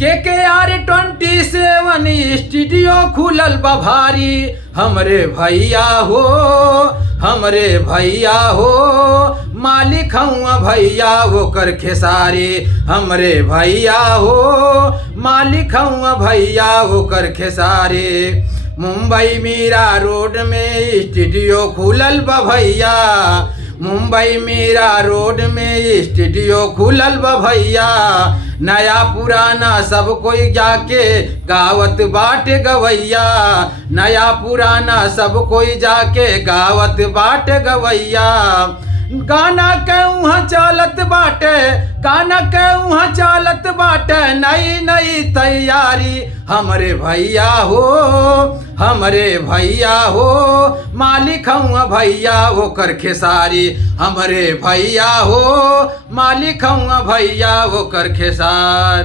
KKR27 studio खुलल बा भारी। हमरे भैया हो मालिक हूँ भैया होकर खेसारी। हमरे भैया हो मालिक हूँ भैया होकर खेसारी। मुंबई मीरा रोड में स्टूडियो खुलल बा भैया। मुंबई मीरा रोड में स्टूडियो खुलल बा भैया। नया पुराना सब कोई जाके गावत बाटे गवैया। नया पुराना सब कोई जाके गावत बाटे गवैया। गाना के उहाँ चालत बाटे, गाना के उहाँ चालत बाटे नई नई तैयारी। हमरे भैया हो मालिक हूँ भैया होकर खेसारी। हमरे भैया हो मालिक हूँ भैया होकर खेसारी।